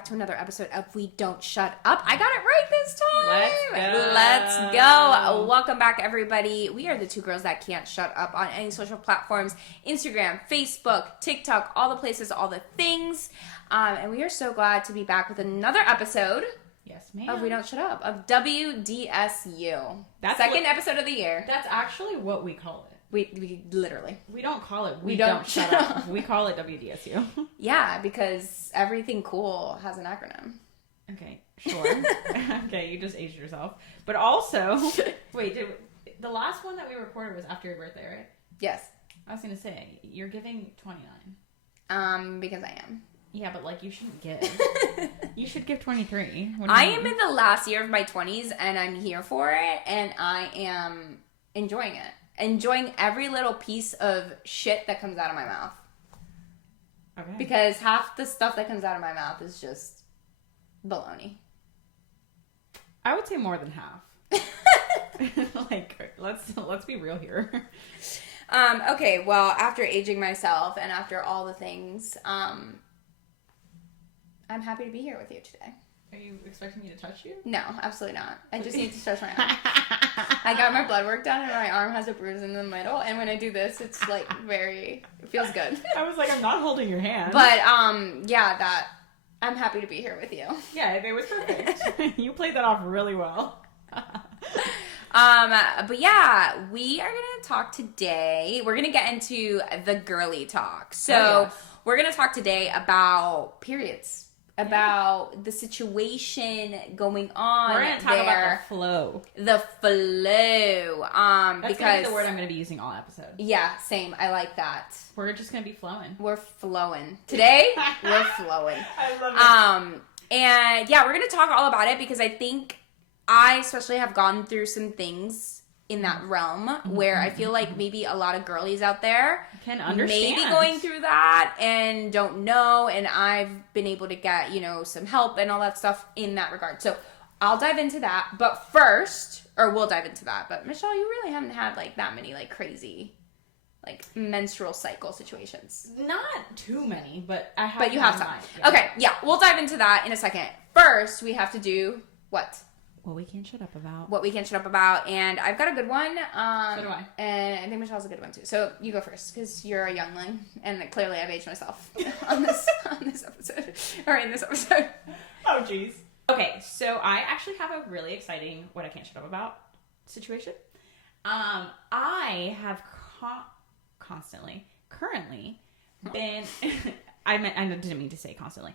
back to another episode of We Don't Shut Up. I got it right this time. Let's go. Welcome back, everybody. We are the two girls that can't shut up on any social platforms. Instagram, Facebook, TikTok, all the places, all the things. And we are so glad to be back with another episode. Yes, ma'am. Of We Don't Shut Up. Of WDSU. That's second episode of the year. That's actually what we call it. We literally. We don't call it We Don't Shut Up. We call it WDSU. Yeah, because everything cool has an acronym. Okay, sure. Okay, you just aged yourself. But also, wait, the last one that we recorded was after your birthday, right? Yes. I was going to say, you're giving 29. Because I am. Yeah, but like you shouldn't give. You should give 23. I am in the last year of my 20s and I'm here for it and I am enjoying it. Enjoying every little piece of shit that comes out of my mouth. Okay. Because half the stuff that comes out of my mouth is just baloney. I would say more than half. Like, let's be real here. Okay, well, after aging myself and after all the things, I'm happy to be here with you today. Are you expecting me to touch you? No, absolutely not. I just need to stretch my arm. I got my blood work done and my arm has a bruise in the middle. And when I do this, it's like it feels good. I was like, I'm not holding your hand. But, yeah, I'm happy to be here with you. Yeah, it was perfect. You played that off really well. But yeah, we are going to talk today. We're going to get into the girly talk. So we're going to talk today about periods. About the situation going on. We're going to talk about the flow. The flow. That's because gonna be the word I'm going to be using all episode. Yeah, same. I like that. We're just going to be flowing. We're flowing. Today, we're flowing. I love it. And yeah, we're going to talk all about it because I think I especially have gone through some things in that realm where I feel like maybe a lot of girlies out there can understand. Maybe going through that and don't know, and I've been able to get, some help and all that stuff in that regard. So I'll dive into that, but first, or we'll dive into that, but Michelle, you really haven't had like that many like crazy like menstrual cycle situations. Not too many, but I have. But you have some. Yeah. Okay, yeah, we'll dive into that in a second. First, we have to do what? What we can't shut up about. What we can't shut up about. And I've got a good one. So do I. And I think Michelle's a good one too. So you go first because you're a youngling. And clearly I've aged myself on this episode. Or in this episode. Oh, jeez. Okay, so I actually have a really exciting what I can't shut up about situation. I have currently been... I didn't mean to say constantly.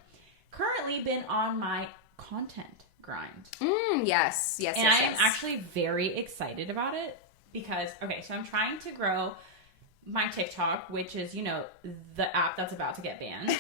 Currently been on my content grind. Yes. And I am actually very excited about it because, okay, so I'm trying to grow my TikTok, which is, the app that's about to get banned.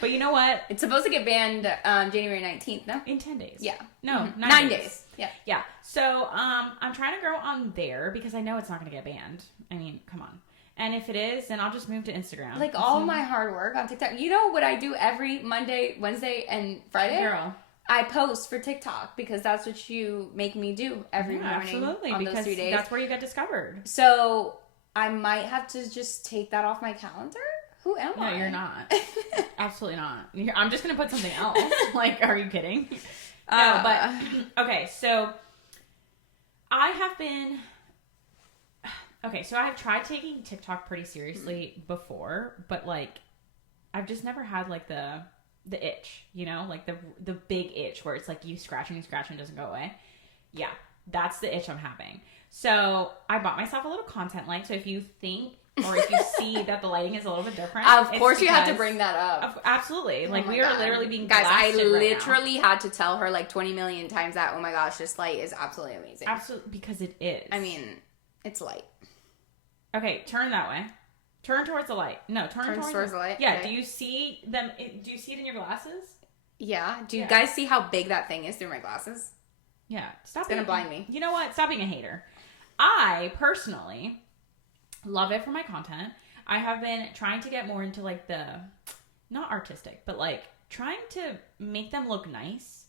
But you know what? It's supposed to get banned January 19th, no? In 10 days. Yeah. No, 9 days. Yeah. Yeah. So I'm trying to grow on there because I know it's not going to get banned. I mean, come on. And if it is, then I'll just move to Instagram. Like all my hard work on TikTok. You know what I do every Monday, Wednesday, and Friday? Girl. I post for TikTok because that's what you make me do every morning. Absolutely, on because those 3 days. That's where you get discovered. So I might have to just take that off my calendar. Who am I? No, you're not. Absolutely not. I'm just going to put something else. Like, are you kidding? No, but, okay, so I have been... Okay, so I've tried taking TikTok pretty seriously before, but, like, I've just never had, like, the itch, Like, the big itch where it's, like, you scratch and it doesn't go away. Yeah, that's the itch I'm having. So I bought myself a little content light, so if you think... or if you see that the lighting is a little bit different. Of course you have to bring that up. Absolutely. Like, we are literally being Guys, I literally right now. had to tell her like 20 million times that, oh my gosh, this light is absolutely amazing. Absolutely, because it is. I mean, it's light. Okay, turn that way. Turn towards the light. No, turn towards the light? Yeah, okay. Do you see them? Do you see it in your glasses? Yeah. Do you guys see how big that thing is through my glasses? Yeah. It's going to blind me. You know what? Stop being a hater. I, personally... love it for my content. I have been trying to get more into like the, not artistic, but like trying to make them look nice.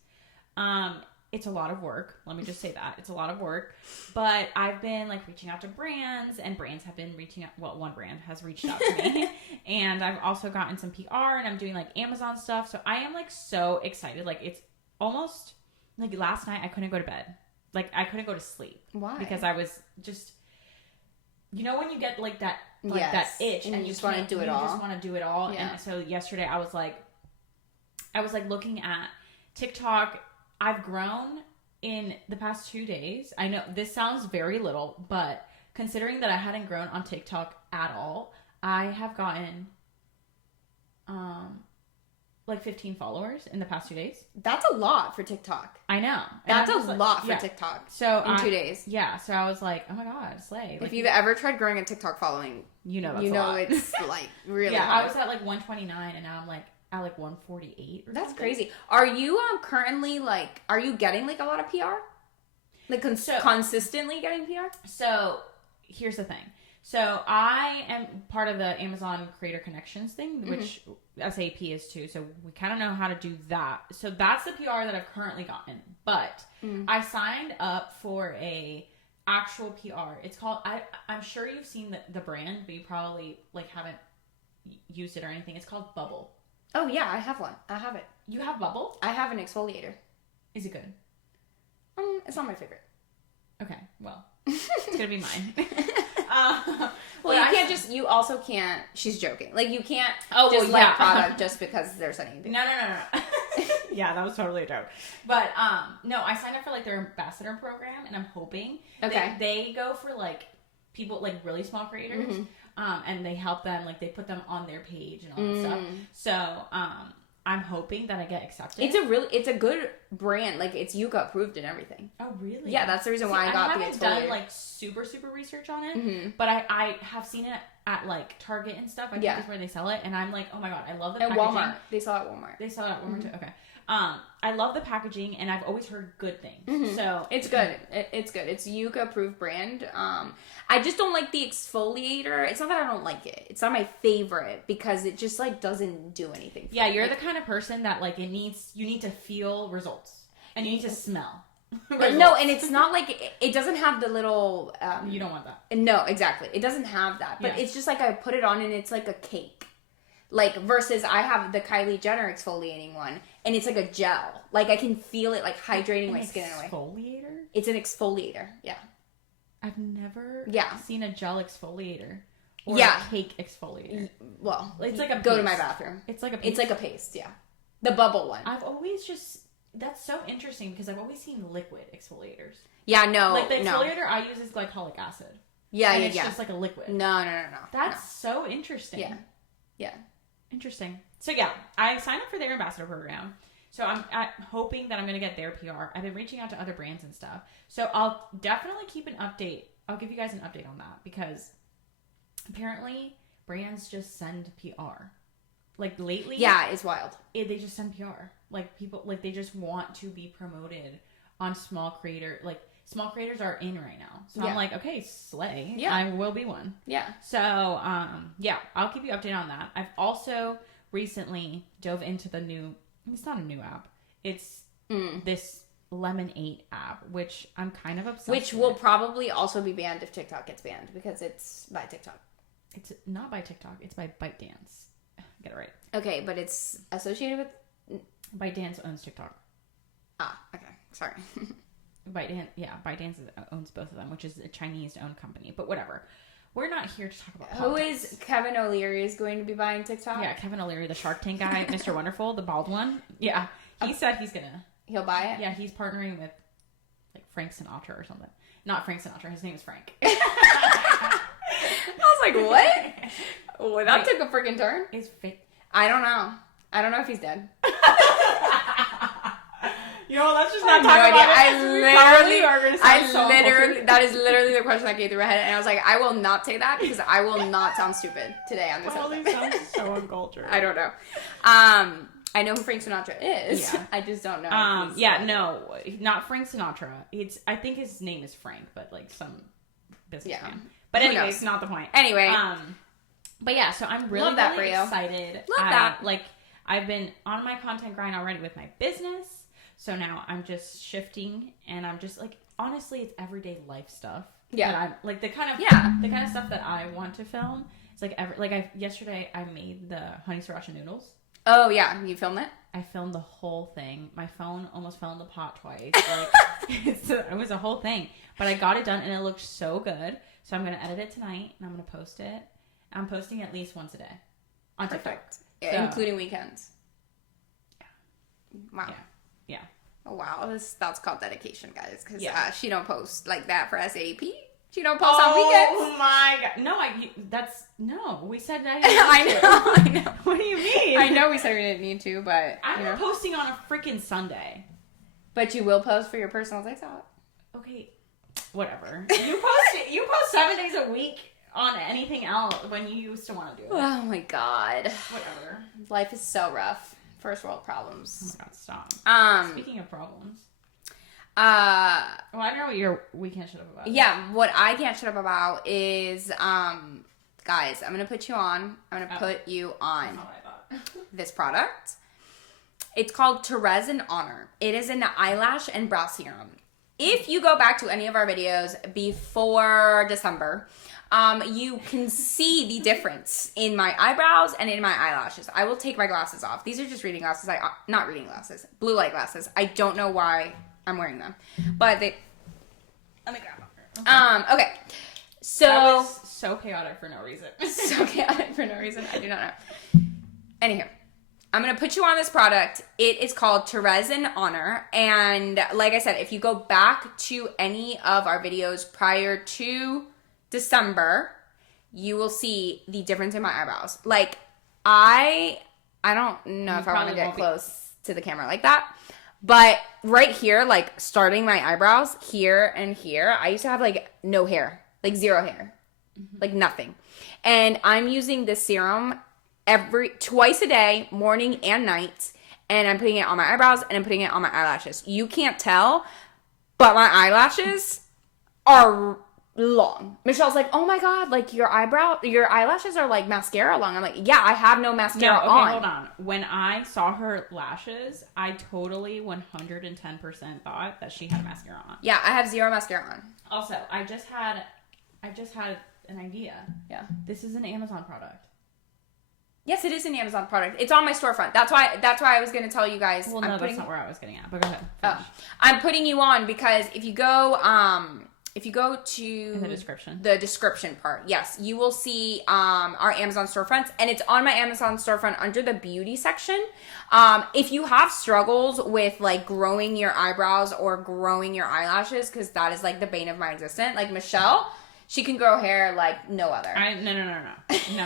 it's a lot of work. Let me just say that. It's a lot of work. But I've been like reaching out to brands, and brands have been reaching out. Well, one brand has reached out to me. And I've also gotten some PR, and I'm doing like Amazon stuff. So I am like so excited. Like it's almost like last night I couldn't go to bed. Like I couldn't go to sleep. Why? Because I was just, you know, when you get like that, that itch, and you just want to do it all. You just want to do it all. Yeah. And so yesterday I was like looking at TikTok. I've grown in the past 2 days. I know this sounds very little, but considering that I hadn't grown on TikTok at all, I have gotten like 15 followers in the past 2 days. That's a lot for TikTok. I know. That's a lot for TikTok. So in 2 days. Yeah. So I was like, oh my God, slay. Like, if you've ever tried growing a TikTok following, you know that's a lot. It's like really yeah, hard. I was at like 129 and now I'm like at like 148 or That's something. crazy. Are you currently like, are you getting like a lot of PR? Like consistently getting PR? So here's the thing. So I am part of the Amazon Creator Connections thing, which SAP is too. So we kind of know how to do that. So that's the PR that I've currently gotten. But I signed up for a actual PR. It's called, I'm sure you've seen the brand, but you probably like haven't used it or anything. It's called Bubble. Oh yeah, I have one. I have it. You have Bubble? I have an exfoliator. Is it good? It's not my favorite. Okay, well, it's gonna be mine. Well, you also can't, she's joking. Like, you can't like product just because they're sending you. No. Yeah, that was totally a joke. But, no, I signed up for, like, their ambassador program, and I'm hoping they go for, like, people, like, really small creators, and they help them, like, they put them on their page and all that stuff. So, I'm hoping that I get accepted. It's a good brand. Like, it's Yuka approved and everything. Oh, really? Yeah, that's the reason why I got the exfoliator. I haven't done, like, super research on it, but I have seen it at, like, Target and stuff. I think that's where they sell it, and I'm like, oh my God, I love the packaging. And Walmart. They sell it at Walmart. They sell it at Walmart too? Okay. I love the packaging, and I've always heard good things. So it's good. It's good. It's Yuka approved brand. I just don't like the exfoliator. It's not that I don't like it. It's not my favorite because it just like doesn't do anything. Yeah, you're the kind of person that like you need to feel results and you need to smell. No, and it's not like it doesn't have the little. You don't want that. No, exactly. It doesn't have that. But it's just like I put it on and it's like a cake. Like, versus I have the Kylie Jenner exfoliating one, and it's like a gel. Like, I can feel it, like, hydrating my skin in a way. Exfoliator? It's an exfoliator, yeah. I've never seen a gel exfoliator. Or a cake exfoliator. Well, it's like a paste. Go to my bathroom. It's like a paste? It's like a paste, yeah. The bubble one. I've always just... That's so interesting, because I've always seen liquid exfoliators. Yeah, no, like, the exfoliator I use is glycolic acid. Yeah, and it's just like a liquid. No. That's so interesting. Yeah. Interesting. So yeah, I signed up for their ambassador program. So I'm hoping that I'm going to get their PR. I've been reaching out to other brands and stuff. So I'll definitely keep an update. I'll give you guys an update on that because apparently brands just send PR. Like lately. Yeah, it's wild. They just send PR. Like people, like they just want to be promoted on small creator. Like small creators are in right now. So I'm like, okay, slay. Yeah. I will be one. Yeah. So, I'll keep you updated on that. I've also recently dove into the new, it's not a new app. It's this Lemon 8 app, which I'm kind of obsessed with. Which will probably also be banned if TikTok gets banned because it's by TikTok. It's not by TikTok. It's by ByteDance. Get it right. Okay, but it's associated with... ByteDance owns TikTok. Ah, okay. Sorry. ByteDance owns both of them, which is a Chinese-owned company. But whatever. We're not here to talk about politics. Who is Kevin O'Leary is going to be buying TikTok? Yeah, Kevin O'Leary, the Shark Tank guy, Mr. Wonderful, the bald one. Yeah, he said he's gonna... He'll buy it? Yeah, he's partnering with like Frank Sinatra or something. Not Frank Sinatra. His name is Frank. I was like, what? Oh, that took a freaking turn. Is fake. I don't know. I don't know if he's dead. Yo, let's just not talk about it. That is literally the question that came through my head, and I was like, I will not say that because I will not sound stupid today on this episode. Sounds so uncultured. I don't know. I know who Frank Sinatra is. Yeah. I just don't know. No, not Frank Sinatra. I think his name is Frank, but like some businessman. But anyway, it's not the point. Anyway. But yeah, so I'm really excited. Love that. Like, I've been on my content grind already with my business. So now I'm just shifting, and I'm just like, honestly, it's everyday life stuff. Yeah. That I'm like the kind of stuff that I want to film. It's like yesterday I made the honey sriracha noodles. Oh yeah, you filmed it? I filmed the whole thing. My phone almost fell in the pot twice. Like it was a whole thing, but I got it done, and it looked so good. So I'm gonna edit it tonight, and I'm gonna post it. I'm posting at least once a day on TikTok, including weekends. Yeah. Wow. Yeah. Oh wow, that's called dedication, guys. Because she don't post like that for SAP. She don't post on weekends. Oh my god! No, we said that. I know. What do you mean? I know we said we didn't need to, but I'm not posting on a freaking Sunday. But you will post for your personal TikTok. Okay, whatever. You post 7 days a week on anything else when you used to want to do it. Oh my god. Whatever. Life is so rough. First world problems. Oh my god, stop. Speaking of problems. Well, I don't know what we can't shut up about. Yeah, what I can't shut up about is, guys, I'm gonna put you on. I'm gonna put you on That's not what I thought. this product. It's called Therese in Honor. It is an eyelash and brow serum. If you go back to any of our videos before December, you can see the difference in my eyebrows and in my eyelashes. I will take my glasses off. These are just reading glasses. Not reading glasses. Blue light glasses. I don't know why I'm wearing them, but they. Let me grab them. Okay. So that was so chaotic for no reason. So chaotic for no reason. I do not know. Anyhow, I'm gonna put you on this product. It is called Therese in Honor, and like I said, if you go back to any of our videos prior to December, you will see the difference in my eyebrows. Like I don't know if I want to get close to the camera like that. But right here, like starting my eyebrows here and here, I used to have like no hair, like zero hair, like nothing. And I'm using this serum twice a day, morning and night. And I'm putting it on my eyebrows and I'm putting it on my eyelashes. You can't tell, but my eyelashes are long. Michelle's like, oh my god, like your eyelashes are like mascara long. I'm like, yeah, I have no mascara on. Hold on. When I saw her lashes, I totally 110% thought that she had mascara on. Yeah, I have zero mascara on. Also, I just had an idea. Yeah. This is an Amazon product. Yes, it is an Amazon product. It's on my storefront. That's why I was going to tell you guys. Well, no, that's not where I was getting at. But go ahead. Oh, I'm putting you on because if you go to in the description part, yes, you will see our Amazon storefronts, and it's on my Amazon storefront under the beauty section. If you have struggles with like growing your eyebrows or growing your eyelashes, because that is like the bane of my existence, like Michelle, she can grow hair like no other. No.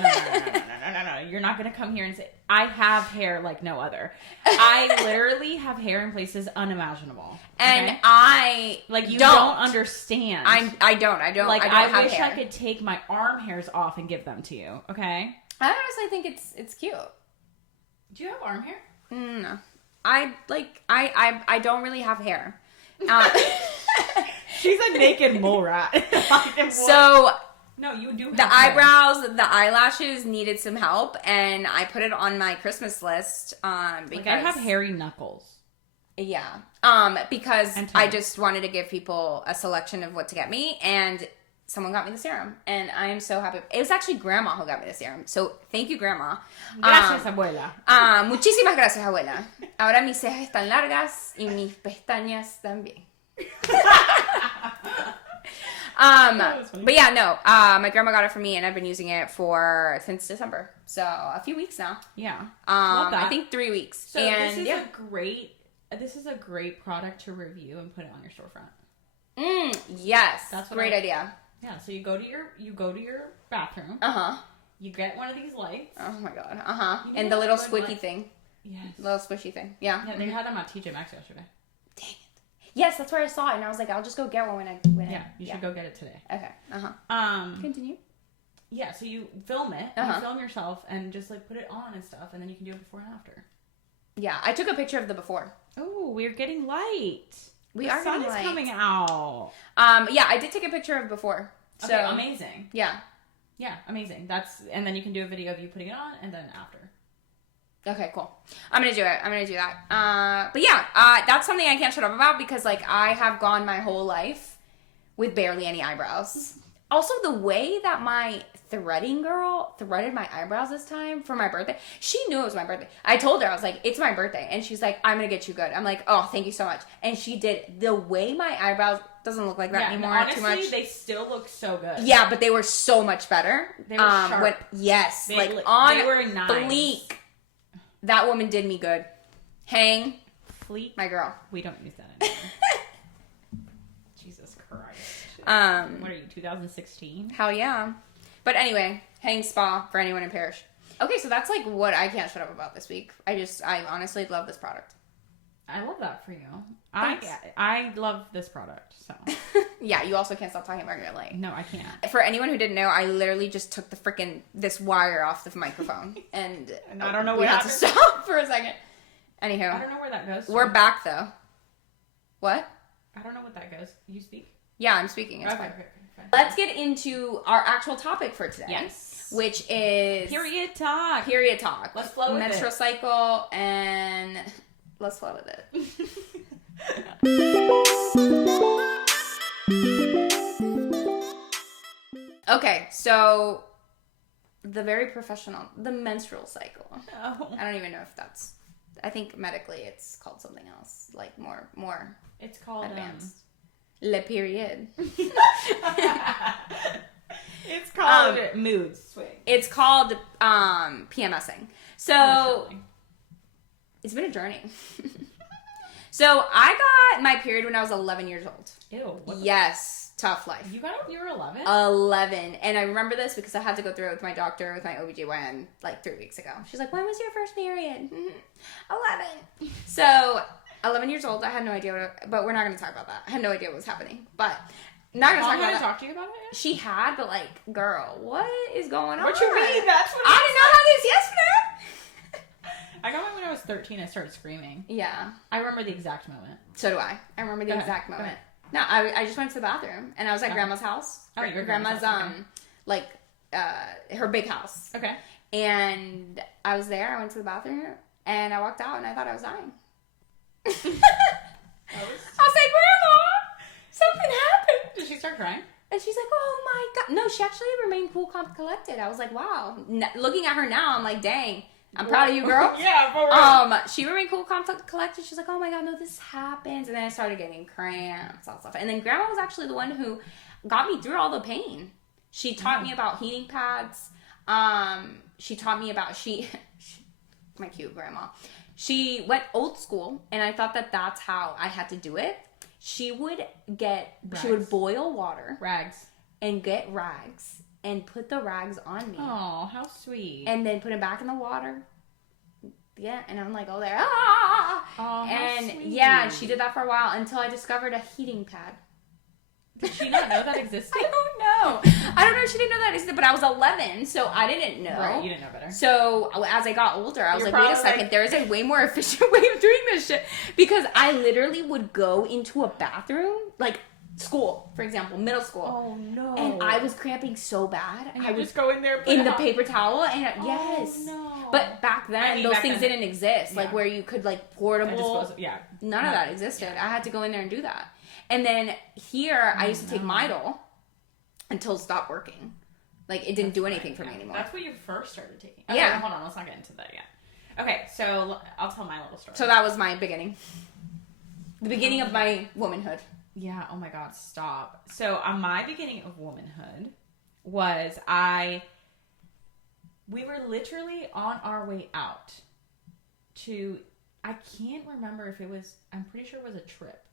You're not gonna come here and say I have hair like no other. I literally have hair in places unimaginable. And okay? I like you don't understand. I don't like. I wish hair. I could take my arm hairs off and give them to you. Okay. I honestly think it's cute. Do you have arm hair? No. I don't really have hair. She's a naked mole rat. So no, you do have the hair. eyebrows, the eyelashes needed some help, and I put it on my Christmas list because I have hairy knuckles. Yeah. Because I just wanted to give people a selection of what to get me, and someone got me the serum, and I'm so happy. It was actually Grandma who got me the serum, so thank you, Grandma. Gracias, abuela. Muchísimas gracias, abuela. Ahora mis cejas están largas y mis pestañas también. But yeah, no. My grandma got it for me, and I've been using it since December, so a few weeks now. Yeah, love that. I think 3 weeks. So this is a great product to review and put it on your storefront. Yes, that's a great idea. Yeah, so you go to your bathroom. You get one of these lights. Oh my god. And the little squishy thing. Yes. Little squishy thing. Yeah. Yeah, they had them at TJ Maxx yesterday. Dang it. Yes, that's where I saw it, and I was like, I'll just go get one when I. You should go get it today. Okay. Continue. Yeah, so you film it. You film yourself and just like put it on and stuff, and then you can do it before and after. Yeah, I took a picture of the before. Oh, we're getting light. The sun is coming out. Yeah, I did take a picture of before. So okay, amazing. Yeah. Yeah, amazing. And then you can do a video of you putting it on and then after. Okay, cool. I'm gonna do it. I'm gonna do that. But yeah, that's something I can't shut up about because like I have gone my whole life with barely any eyebrows. Also, the way that my threading girl threaded my eyebrows this time for my birthday, she knew it was my birthday. I told her, I was like, it's my birthday. And she's like, I'm gonna get you good. I'm like, oh, thank you so much. And she did. The way my eyebrows doesn't look like that anymore. Honestly, too much. They still look so good. Yeah, but they were so much better. They were sharp. Yes, they were nice. Fleek. That woman did me good. Hang. Fleek? My girl. We don't use that anymore. Jesus Christ. What are you, 2016? Hell yeah. But anyway, Hang Spa for anyone in Parrish. Okay, so that's like what I can't shut up about this week. I honestly love this product. I love that for you. Thanks. I love this product, so. Yeah, you also can't stop talking about your leg. No, I can't. For anyone who didn't know, I literally just took this wire off the microphone. And I don't know what we had to stop for a second. Anywho. I don't know where that goes. We're back, though. What? I don't know what that goes. You speak? Yeah, I'm speaking. It's okay, fine. okay. Let's get into our actual topic for today. Yes. Which is... Period talk. Period talk. Let's flow with Menstrual it. cycle and... Let's flow with it. Okay, so the very professional, the menstrual cycle. Oh. I don't even know if that's... I think medically it's called something else, like more It's called advanced. Le period. It's called mood swing. It's called PMSing. So it's been a journey. So I got my period when I was 11 years old. Ew. Yes, tough life. You got it when you were 11? 11. And I remember this because I had to go through it with my doctor, with my OBGYN, like 3 weeks ago. She's like, when was your first period? 11. So 11 years old, I had no idea but we're not going to talk about that. I had no idea what was happening. But not going to talk about that. talk to you about it? She had, but like, girl, what is going on? What you mean? That's what I didn't know how this yesterday. I got mine when I was 13. I started screaming. Yeah. I remember the exact moment. So do I. I remember the exact moment. No, I just went to the bathroom and I was at grandma's house. Oh, your grandma's house, like her big house. Okay. And I was there. I went to the bathroom and I walked out and I thought I was dying. I was like, Grandma, something happened. Did she start crying? And she's like, oh my God. No, she actually remained cool, calm, collected. I was like, wow. Looking at her now, I'm like, dang, I'm proud of you, girl. Yeah, for real. She remained cool, calm, collected. She's like, oh my God, no, this happens. And then I started getting cramps, all stuff. And then Grandma was actually the one who got me through all the pain. She taught me about heating pads. She taught me about, my cute grandma. She went old school, and I thought that that's how I had to do it. She would boil water. Rags. And get rags and put the rags on me. Oh, how sweet. And then put it back in the water. Yeah, and I'm like, oh, there. Ah! Oh, and how sweet. yeah, she did that for a while until I discovered a heating pad. Did she not know that existed? I don't know. I don't know if she didn't know that existed, but I was 11, so I didn't know. Right, you didn't know better. So as I got older, I was You're like, wait a second, there is a way more efficient way of doing this shit. Because I literally would go into a bathroom, like school, for example, middle school. Oh, no. And I was cramping so bad. And I would just go in there in the paper towel, and yes. Oh, no. But back then, those things didn't exist. Yeah. Like where you could like portable. None of that existed. Yeah. I had to go in there and do that. And then here, I used to take Midol until it stopped working. Like, it didn't do anything for me anymore. That's what you first started taking. Okay, yeah. Hold on, let's not get into that yet. Okay, so I'll tell my little story. So that was my beginning. The beginning of my womanhood. Yeah, oh my God, stop. So my beginning of womanhood was we were literally on our way out to, I can't remember if it was, I'm pretty sure it was a trip.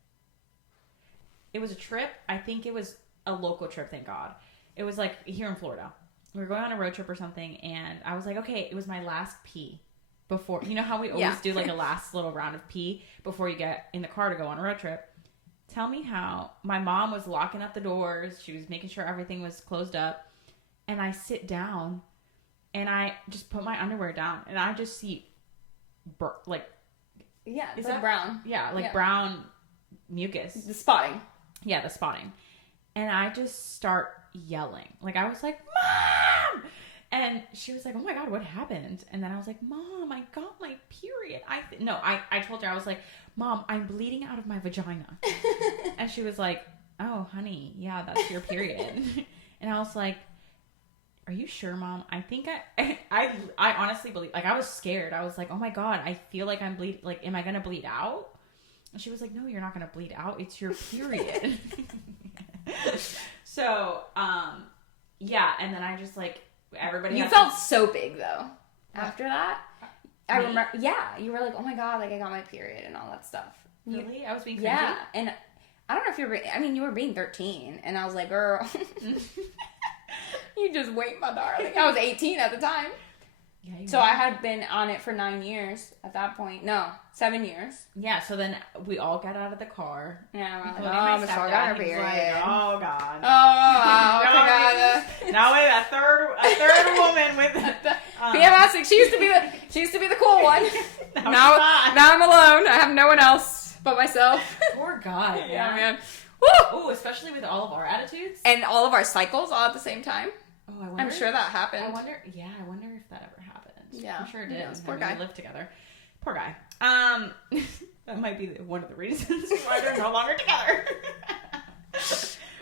It was a trip. I think it was a local trip, thank God. It was like here in Florida. We were going on a road trip or something, and I was like, okay, it was my last pee before. You know how we always do like a last little round of pee before you get in the car to go on a road trip? Tell me how my mom was locking up the doors. She was making sure everything was closed up. And I sit down, and I just put my underwear down, and I just see, yeah, is that brown? Yeah, brown mucus. The spotting. Yeah, the spotting. And I just start yelling. Like, I was like, Mom! And she was like, oh my God, what happened? And then I was like, Mom, I got my period. I told her, I was like, Mom, I'm bleeding out of my vagina. And she was like, oh, honey, yeah, that's your period. And I was like, are you sure, Mom? I think I honestly believe, like, I was scared. I was like, oh my God, I feel like I'm bleeding. Like, am I going to bleed out? And she was like, no, you're not going to bleed out. It's your period. So, yeah. And then I just like, everybody. You felt so big though. After that. I remember, yeah, you were like, oh my God, like I got my period and all that stuff. Really? I was being cringy? Yeah. And I don't know if you were being 13. And I was like, girl, you just wait, my darling. I was 18 at the time. Yeah, so I had been on it for 9 years at that point. No, 7 years. Yeah, so then we all got out of the car. Yeah, we're like, Miss Laura got her period. Like, oh, God. Oh, God. Now wait, a third woman with PMS. She used to be the cool one. now I'm alone. I have no one else but myself. Poor guy. Yeah, man. Ooh, especially with all of our attitudes. And all of our cycles all at the same time. Oh, I wonder. I'm sure that happened. I wonder if that ever happened. Yeah. I'm sure it did. Yes, poor guy. We lived together. Poor guy. That might be one of the reasons why they're no longer together.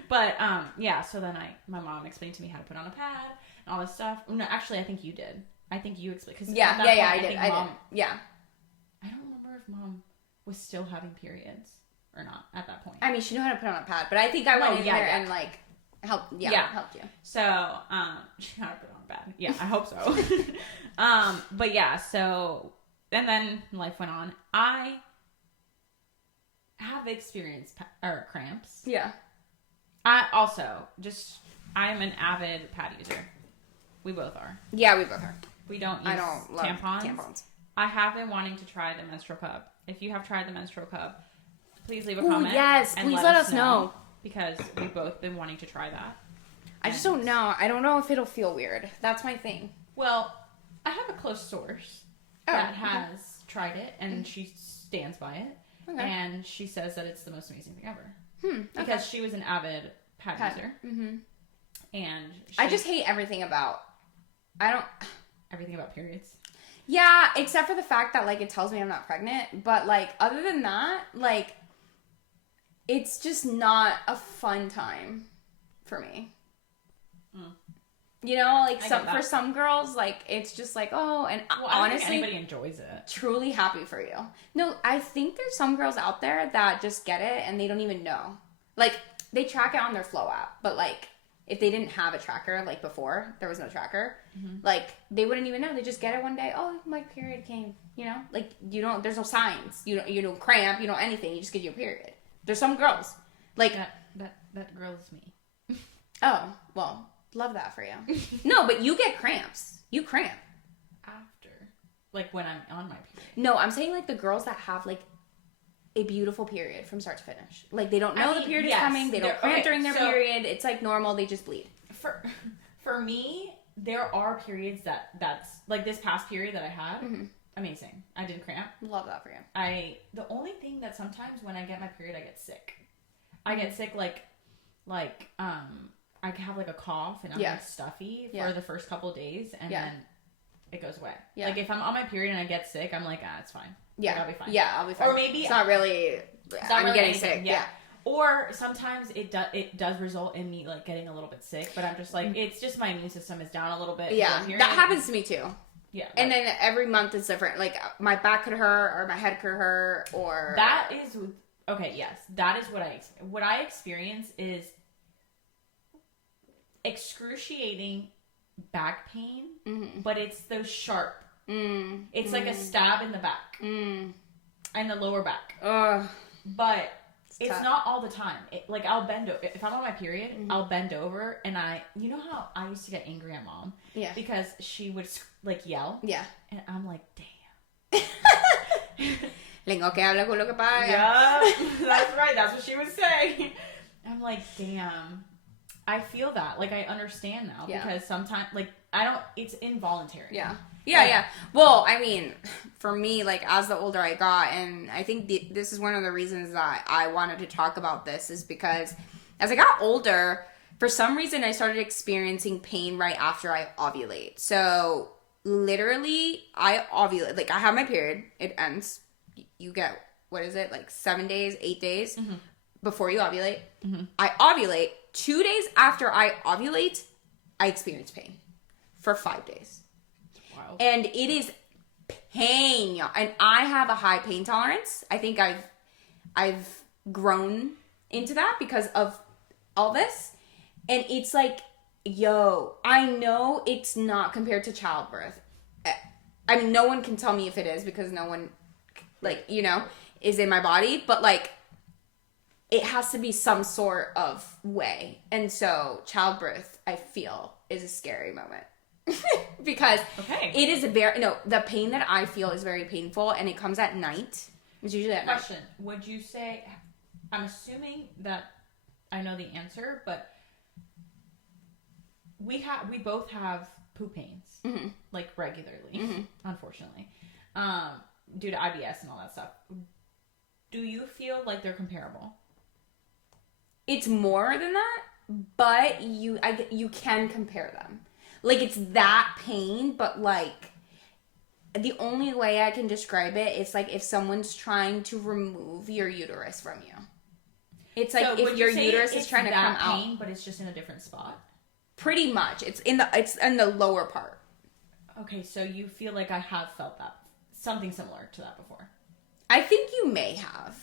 But, yeah, so then my mom explained to me how to put on a pad and all this stuff. No, actually, I think you did. I think you explained. I did. Yeah. I don't remember if Mom was still having periods or not at that point. I mean, she knew how to put on a pad, but I think I went in there and, like, helped you. So, she knew how to put on a pad. Yeah, I hope so. But yeah, so, and then life went on. I have experienced cramps. Yeah. I'm an avid pad user. We both are. Yeah, we both are. We don't use tampons. I have been wanting to try the menstrual cup. If you have tried the menstrual cup, please leave a comment. Yes, please let us know. Because we've both been wanting to try that. I just don't know. I don't know if it'll feel weird. That's my thing. Well, I have a close source that has tried it, and she stands by it. Okay. And she says that it's the most amazing thing ever. Because she was an avid pad user. Mm-hmm. And I just hate everything about... Everything about periods? Yeah, except for the fact that, like, it tells me I'm not pregnant. But, like, other than that, like, it's just not a fun time for me. You know, like, for some girls, like, it's just like, oh, and honestly... I don't think anybody enjoys it. Truly happy for you. No, I think there's some girls out there that just get it and they don't even know. Like, they track it on their Flow app, but, like, if they didn't have a tracker, like, before, there was no tracker, like, they wouldn't even know. They just get it one day, oh, my period came, you know? Like, you don't, there's no signs. You don't cramp, you don't anything. You just get your period. There's some girls. Like... That girl is me. Oh, well... Love that for you. No, but you get cramps. You cramp. After. Like when I'm on my period. No, I'm saying like the girls that have like a beautiful period from start to finish. Like they don't know the period is coming. They don't cramp during their period. It's like normal. They just bleed. For me, there are periods that's like this past period that I had. Mm-hmm. Amazing. I didn't cramp. Love that for you. The only thing that sometimes when I get my period, I get sick. I get sick like I have like a cough and I'm like stuffy for the first couple of days and then it goes away. Yeah. Like if I'm on my period and I get sick, I'm like, it's fine. Yeah. Like, I'll be fine. Yeah, I'll be fine. Or maybe it's not really I'm getting sick. Yeah. Or sometimes it does result in me like getting a little bit sick, but I'm just like, it's just my immune system is down a little bit. Yeah. That happens to me too. Yeah. And then every month is different. Like my back could hurt or my head could hurt or that is okay, yes. That is what I experience is excruciating back pain, but it's those sharp. It's like a stab in the back and the lower back. But it's not all the time. Like I'll bend over if I'm on my period. I'll bend over and you know how I used to get angry at Mom, because she would like yell, and I'm like, damn. Lengua que habla con lo que paga. Yeah, that's right. That's what she would say. I'm like, damn. I feel that. Like, I understand now. Because sometimes, like, it's involuntary. Yeah. Well, I mean, for me, like, as the older I got, and I think this is one of the reasons that I wanted to talk about this, is because as I got older, for some reason, I started experiencing pain right after I ovulate. So literally, I ovulate. Like, I have my period. It ends. You get, what is it? Like 7 days, 8 days before you ovulate. I ovulate. 2 days after I ovulate, I experience pain for 5 days. Wow. And it is pain, y'all. And I have a high pain tolerance. I think I've grown into that because of all this. And it's like, yo, I know it's not compared to childbirth. I mean, no one can tell me if it is because no one, like, you know, is in my body. But, like, it has to be some sort of way. And so childbirth, I feel, is a scary moment. Because it is the pain that I feel is very painful, and it comes at night. It's usually at night. Question. Would you say, I'm assuming that I know the answer, but we both have poop pains, like regularly, unfortunately, due to IBS and all that stuff. Do you feel like they're comparable? It's more than that, but you can compare them. Like, it's that pain, but, like, the only way I can describe it is, like, if someone's trying to remove your uterus from you. It's like, so if your uterus is trying to come pain, out. But it's just in a different spot? Pretty much. It's in the lower part. Okay, so you feel like I have felt that. Something similar to that before. I think you may have.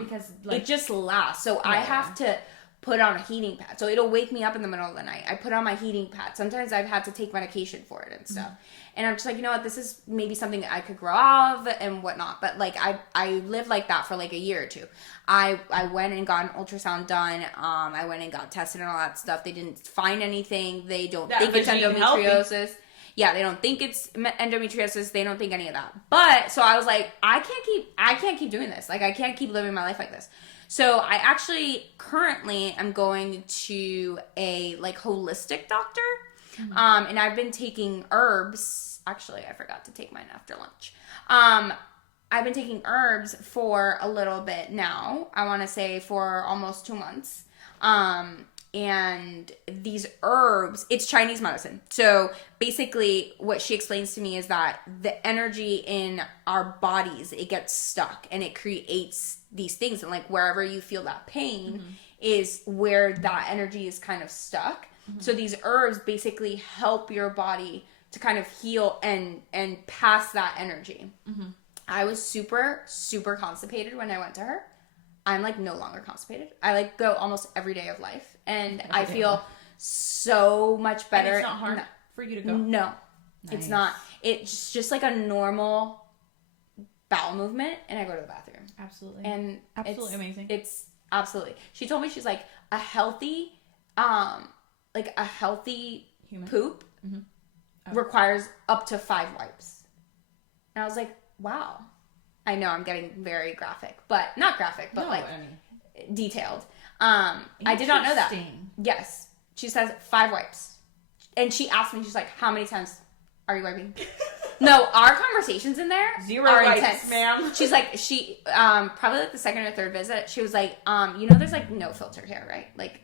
Because, like, it just lasts. So I have to put on a heating pad. So it'll wake me up in the middle of the night. I put on my heating pad. Sometimes I've had to take medication for it and stuff. And I'm just like, you know what? This is maybe something that I could grow out of and whatnot. But, like, I lived like that for, like, a year or two. I went and got an ultrasound done. I went and got tested and all that stuff. They didn't find anything. They don't think it's endometriosis. Healthy. Yeah, they don't think it's endometriosis. They don't think any of that. But, so I was like, I can't keep doing this. Like, I can't keep living my life like this. So I actually currently am going to a, like, holistic doctor. And I've been taking herbs. Actually, I forgot to take mine after lunch. I've been taking herbs for a little bit now. I want to say for almost 2 months. And these herbs, it's Chinese medicine. So basically what she explains to me is that the energy in our bodies, it gets stuck and it creates these things. And, like, wherever you feel that pain is where that energy is kind of stuck. So these herbs basically help your body to kind of heal and pass that energy. I was super, super constipated when I went to her. I'm, like, no longer constipated. I, like, go almost every day of life. And I feel so much better. And it's not hard for you to go? No. Nice. It's not. It's just like a normal bowel movement, and I go to the bathroom. Absolutely. And absolutely amazing. It's absolutely. She told me, she's like, a healthy, human poop requires up to 5 wipes. And I was like, wow. I know I'm getting very graphic, but not graphic, but detailed. I did not know that. Yes. She says 5 wipes. And she asked me, she's like, how many times are you wiping? No, our conversations in there 0 are wipes, intense. ma'am. She's like, probably like the second or third visit, she was like, you know, there's, like, no filter here, right? Like,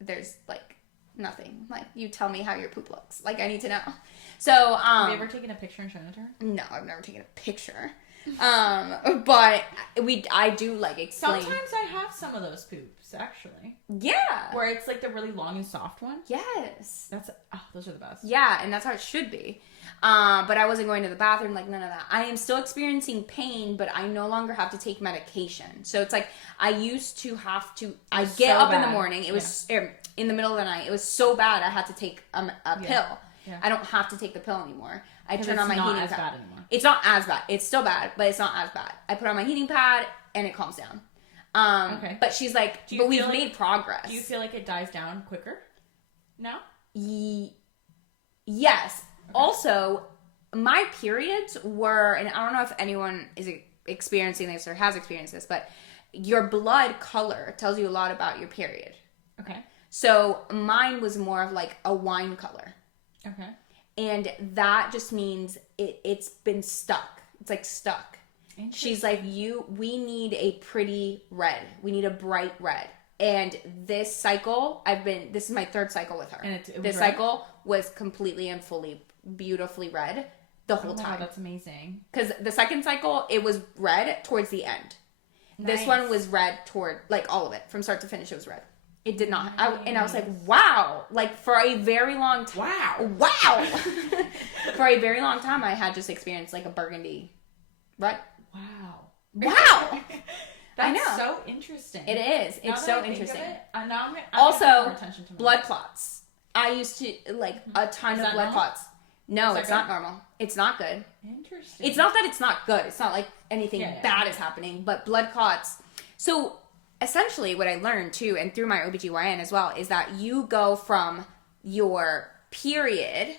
there's, like, nothing. Like, you tell me how your poop looks. Like, I need to know. So, have you ever taken a picture and shown it to her? No, I've never taken a picture. But I do, like, explain. Sometimes I have some of those poops, actually. Yeah. Where it's, like, the really long and soft one. Yes. Those are the best. Yeah, and that's how it should be. But I wasn't going to the bathroom, like, none of that. I am still experiencing pain, but I no longer have to take medication. So it's like, I used to have to, I get up in the morning, it was, in the middle of the night, it was so bad I had to take a pill. Yeah. I don't have to take the pill anymore. I turn on my heating pad. It's not as bad. It's still bad, but it's not as bad. I put on my heating pad and it calms down. Okay. But she's like, but we've made progress. Do you feel like it dies down quicker now? Yes. Okay. Also, my periods were, and I don't know if anyone is experiencing this or has experienced this, but your blood color tells you a lot about your period. Okay. So mine was more of like a wine color. Okay. And that just means it's been stuck. It's like stuck. She's like, we need a pretty red. We need a bright red. And this cycle, this is my 3rd cycle with her. And this cycle was completely and fully beautifully red the whole time. Wow, that's amazing. Because the 2nd cycle, it was red towards the end. Nice. This one was red toward, like, all of it. From start to finish, it was red. It did not. Nice. And I was like, wow. Like, for a very long time. Wow. For a very long time, I had just experienced, like, a burgundy red. Wow. That's so interesting. It is. It's so interesting. I'm also, blood clots. I used to, like, a ton of blood clots. No, it's not normal. It's not good. Interesting. It's not that it's not good. It's not like anything bad is happening, but blood clots. So, essentially, what I learned, too, and through my OBGYN as well, is that you go from your period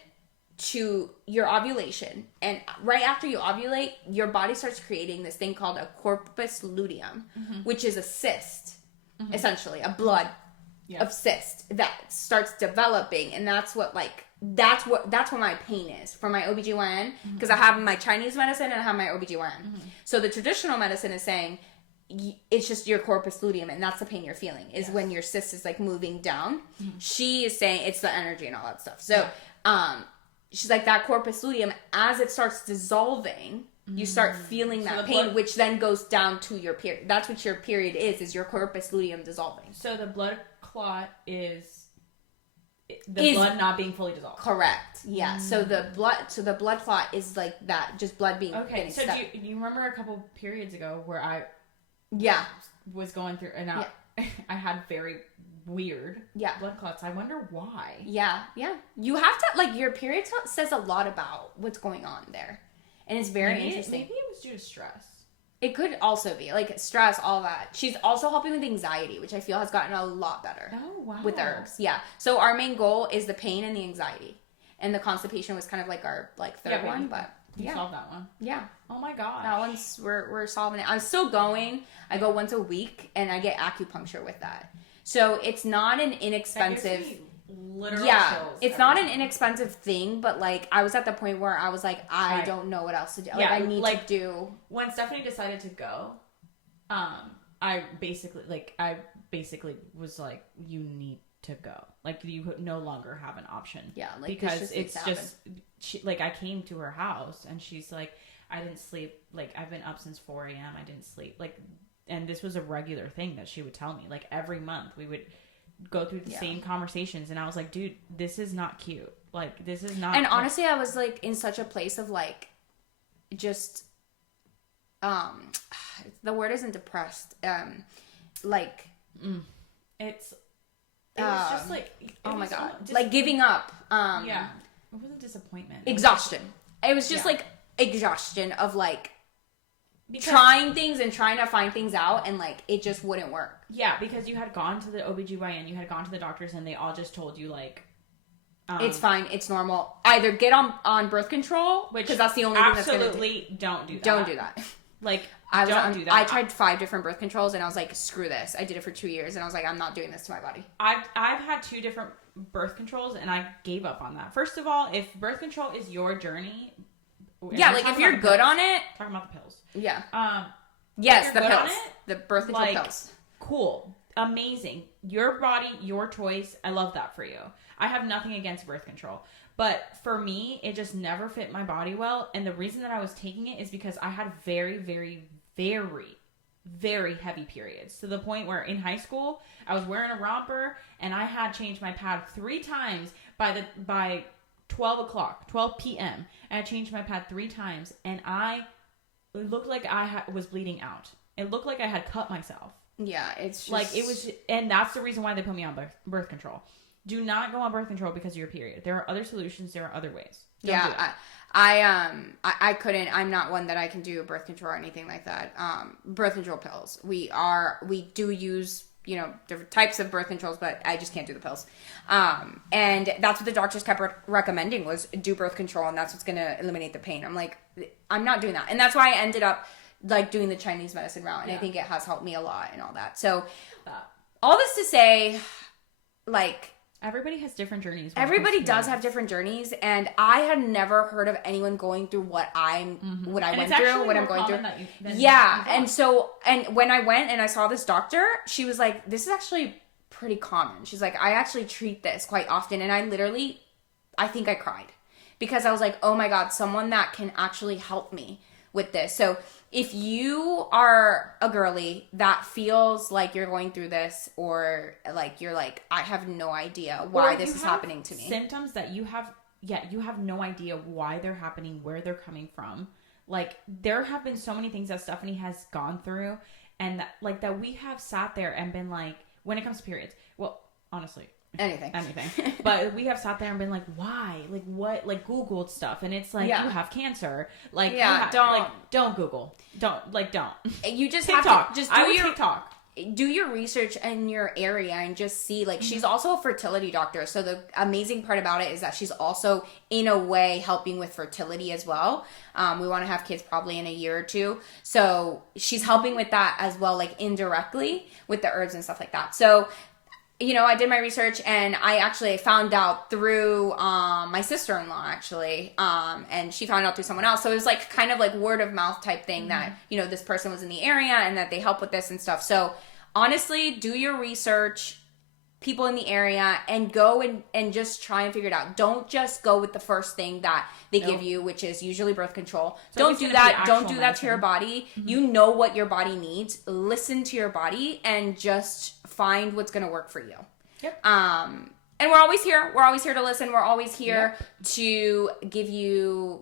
to your ovulation, and right after you ovulate, your body starts creating this thing called a corpus luteum, which is a cyst, essentially, a blood of cyst that starts developing, and that's what my pain is for my OBGYN, because I have my Chinese medicine and I have my OBGYN. So the traditional medicine is saying it's just your corpus luteum, and that's the pain you're feeling, is when your cyst is like moving down. She is saying it's the energy and all that stuff. So she's like, that corpus luteum, as it starts dissolving, you start feeling that pain, which then goes down to your period. That's what your period is your corpus luteum dissolving. So the blood clot is blood not being fully dissolved. Correct. Yeah. So the blood clot is like that, just blood being okay. So do you remember a couple periods ago where I was going through, and I had very weird blood clots. I wonder why. Yeah. You have to, like, your period says a lot about what's going on there, and it's very interesting. Maybe it was due to stress. It could also be like stress, all that. She's also helping with anxiety, which I feel has gotten a lot better. Oh, wow. With herbs. Yeah. So our main goal is the pain and the anxiety, and the constipation was kind of like our third one, but you solved that one. Yeah. Oh my gosh. That one's we're solving it. I'm still going. I go once a week, and I get acupuncture with that. So it's not an inexpensive. It's not an inexpensive thing, but like I was at the point where I was like, I don't know what else to do. Like I need to do. When Stephanie decided to go, I basically was like, you need to go. Like, you no longer have an option. Yeah, like, because it's just I came to her house and she's like, I didn't sleep. Like, I've been up since 4 a.m. I didn't sleep. Like, and this was a regular thing that she would tell me. Like, every month we would go through the same conversations, and I was like, dude, this is not cute. Like, this is not. And honestly, I was like in such a place of like, just, the word isn't depressed. Like, it was just like, oh my god, like giving up. It wasn't disappointment. Exhaustion. It was just like exhaustion of like. Trying things and trying to find things out, and like it just wouldn't work. Yeah, because you had gone to the OBGYN, you had gone to the doctors, and they all just told you like, it's fine, it's normal. Either get on birth control, because that's the only thing that's gonna do. Absolutely don't do that. Don't do that. Like, don't do that. I tried 5 different birth controls, and I was like, screw this. I did it for 2 years, and I was like, I'm not doing this to my body. I've had 2 different birth controls, and I gave up on that. First of all, if birth control is your journey. Yeah, like if you're good on it. Talking about the pills. Yeah. Yes, the pills. The birth control pills. Cool. Amazing. Your body, your choice. I love that for you. I have nothing against birth control. But for me, it just never fit my body well. And the reason that I was taking it is because I had very, very, very, very heavy periods. To the point where in high school, I was wearing a romper and I had changed my pad 3 times by 12 p.m. and I changed my pad 3 times, and it looked like I was bleeding out. It looked like I had cut myself. Yeah, it's just... like, it was, and that's the reason why they put me on birth control. Do not go on birth control because of your period. There are other solutions. There are other ways. I couldn't. I'm not one that I can do birth control or anything like that. Birth control pills. We do use, different types of birth controls, but I just can't do the pills. And that's what the doctors kept recommending, was do birth control, and that's what's going to eliminate the pain. I'm like, I'm not doing that. And that's why I ended up like doing the Chinese medicine route. And I think it has helped me a lot and all that. So all this to say, like, everybody has different journeys. Everybody does have different journeys, and I had never heard of anyone going through what I went through, what I'm going through. And when I went and I saw this doctor, she was like, this is actually pretty common. She's like, I actually treat this quite often. And I think I cried because I was like, oh my God, someone that can actually help me with this. So if you are a girly that feels like you're going through this, or like you're like, I have no idea why this is happening to me. Symptoms that you have no idea why they're happening, where they're coming from. Like, there have been so many things that Stephanie has gone through, and that we have sat there and been like, when it comes to periods, well, honestly, anything. But we have sat there and been like, why? Like, what? Like, Googled stuff, and it's like, you have cancer. Like, don't Google. Don't. You just TikTok. have to just TikTok. Do your research in your area and just see, like, she's also a fertility doctor. So the amazing part about it is that she's also, in a way, helping with fertility as well. We want to have kids probably in a year or two. So she's helping with that as well, like, indirectly with the herbs and stuff like that. So, I did my research, and I actually found out through my sister-in-law, actually, and she found out through someone else. So it was like kind of like word of mouth type thing that, this person was in the area and that they help with this and stuff. So honestly, do your research, people in the area, and go and just try and figure it out. Don't just go with the first thing that they give you, which is usually birth control. So don't do that. Don't do that to your body. You know what your body needs. Listen to your body and just find what's going to work for you. Yep. And we're always here. We're always here to listen. We're always here to give you,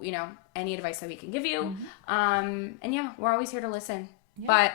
any advice that we can give you. And we're always here to listen. Yeah. But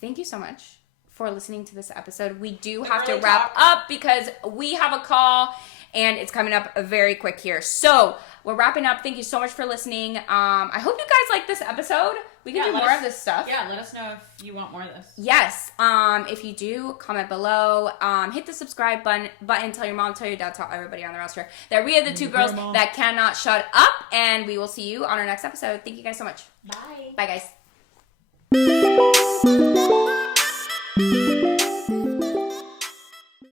thank you so much for listening to this episode. We do have to wrap up because we have a call and it's coming up very quick here. So we're wrapping up. Thank you so much for listening. I hope you guys like this episode. We can do more of this stuff. Yeah, let us know if you want more of this. Yes. If you do, comment below. Hit the subscribe button. Tell your mom, tell your dad, tell everybody on the roster that we are the two girls that cannot shut up. And we will see you on our next episode. Thank you guys so much. Bye. Bye, guys.